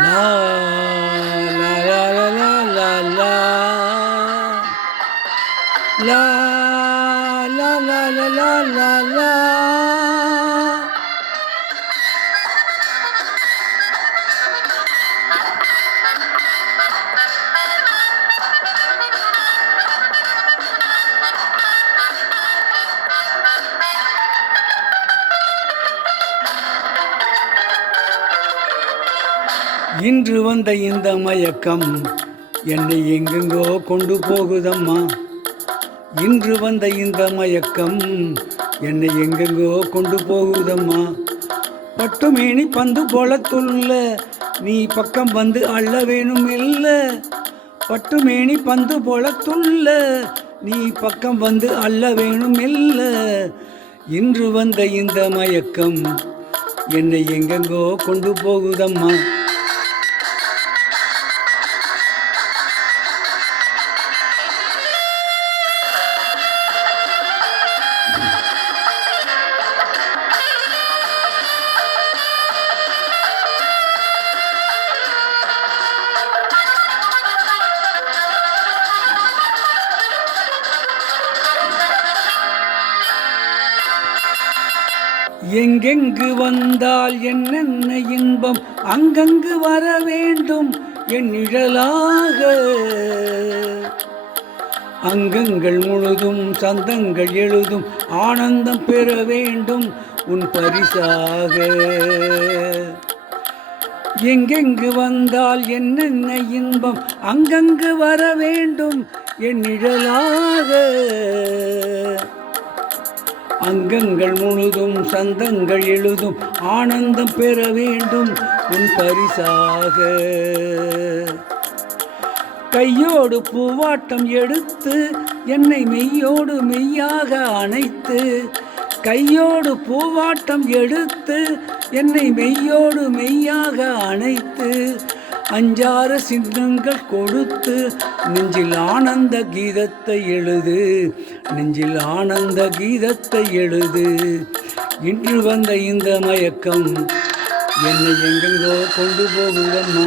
லா லா லா லா லா லா லா லா லா லா லா லா லா. இன்று வந்த இந்த மயக்கம் என்னை எங்கெங்கோ கொண்டு போகுதம்மா. இன்று வந்த இந்த மயக்கம் என்னை எங்கெங்கோ கொண்டு போகுதம்மா. பட்டுமேனி பந்து போல துள்ள நீ பக்கம் வந்து அள்ள வேணும் இல்ல. பட்டுமேனி பந்து போல துள்ள நீ பக்கம் வந்து அள்ள வேணும் இல்ல. இன்று வந்த இந்த மயக்கம் என்னை எங்கெங்கோ கொண்டு போகுதம்மா. எங்கெங்கு வந்தால் என்னென்ன இன்பம் அங்கங்கு வர வேண்டும் என் நிழலாக. அங்கங்கள் முழுதும் சந்தங்கள் எழுதும் ஆனந்தம் பெற வேண்டும் உன் பரிசாக. எங்கெங்கு வந்தால் என்னென்ன இன்பம் அங்கங்கு வர வேண்டும் என் நிழலாக. அங்கங்கள் முழுதும் சந்தங்கள் எழுதும் ஆனந்தம் பெற வேண்டும் உன் பரிசாக. கையோடு பூவாட்டம் எடுத்து என்னை மெய்யோடு மெய்யாக அணைத்து. கையோடு பூவாட்டம் எடுத்து என்னை மெய்யோடு மெய்யாக அணைத்து. அஞ்சார சின்னங்கள் கொடுத்து நெஞ்சில் ஆனந்த கீதத்தை எழுது. நெஞ்சில் ஆனந்த கீதத்தை எழுது. இன்று வந்த இந்த மயக்கம் என்னை எங்கெங்கோ கொண்டு போகுதம்மா.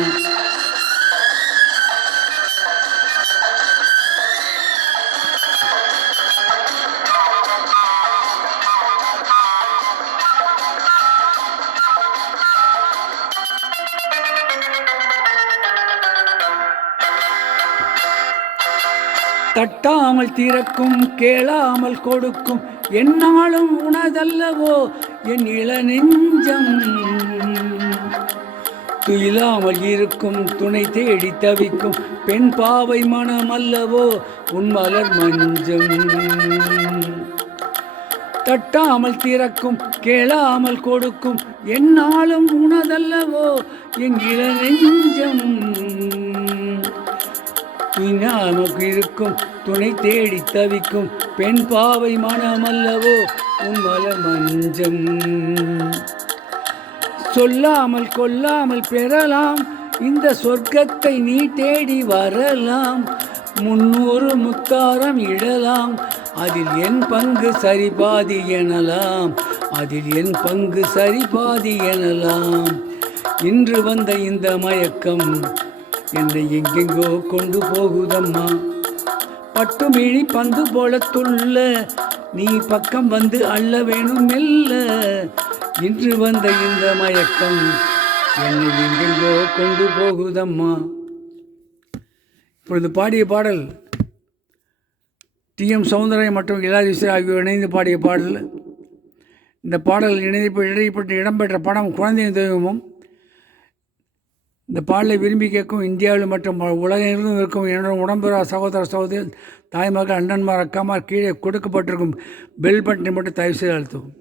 தட்டாமல் திறக்கும் கேளாமல் கொடுக்கும் என்னாலும் உனதல்லவோ என் இள நெஞ்சம். துயிலாமல் இருக்கும் துணை தேடி தவிக்கும் பெண் பாவை மனம் அல்லவோ உன் மலர் மஞ்சம். தட்டாமல் திறக்கும் கேளாமல் கொடுக்கும் என்னாலும் உனதல்லவோ என் இள நெஞ்சம். நமக்கு இருக்கும் துணை தேடி தவிக்கும் பெண் பாவை மனமல்லவோ உன் மலர் மஞ்சம். சொல்லாமல் கொல்லாமல் பெறலாம் இந்த சொர்க்கத்தை நீ தேடி வரலாம். 300 முத்தாரம் இடலாம் அதில் என் பங்கு சரிபாதி எனலாம். அதில் என் பங்கு சரிபாதி எனலாம். இன்று வந்த இந்த மயக்கம் என்னை எங்கெங்கோ கொண்டு போகுதம்மா. பட்டுமேனி பந்து போல துள்ள நீ பக்கம் வந்து அள்ள வேணும் மெல்ல. இன்று வந்த இந்த மயக்கம் என்னை எங்கெங்கோ கொண்டு போகுதம்மா. இப்பொழுது பாடிய பாடல் டி.எம். சௌந்தரராஜன் மற்றும் இலாதிஸ்வரி ஆகியோர் இணைந்து பாடிய பாடல். இந்த பாடல் இடைப்பட்டு இடம்பெற்ற படம் குழந்தையின் தெய்வமும். இந்த பாடலை விரும்பி கேட்கும் இந்தியாவில் மற்றும் உலகிலும் இருக்கும் என்னோட உடம்புற சகோதர சகோதரி தாய்மகள் அண்ணன்மார் அக்காமார் கீழே கொடுக்கப்பட்டிருக்கும் பெல் பட்டனை மட்டும் தயவு செய்து அழுத்தவும்.